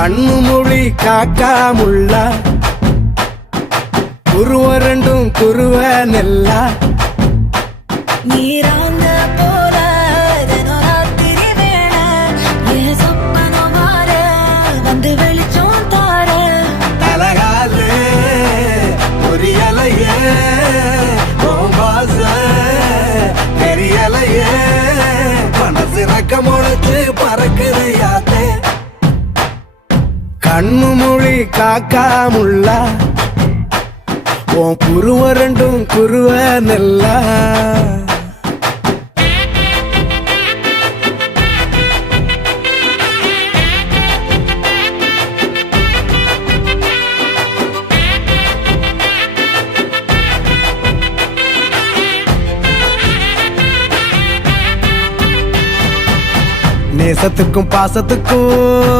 கண்ணு மொழி காக்காமுள்ள குருவரண்டும் குருவ நெல்லா நீராங்க போல ராத்திரி வேள என் சொப்பனம் வார வந்து வெளிச்சம் தார தலகாலே ஒரு இலையே பாச தெரியலையே மனசு ரக்க முளைச்சு பறக்குது யாத்தே கண்ணு மொழி காக்காமுள்ள உன் குருவரண்டும் குருவ நெல்லா நேசத்துக்கும் பாசத்துக்கும்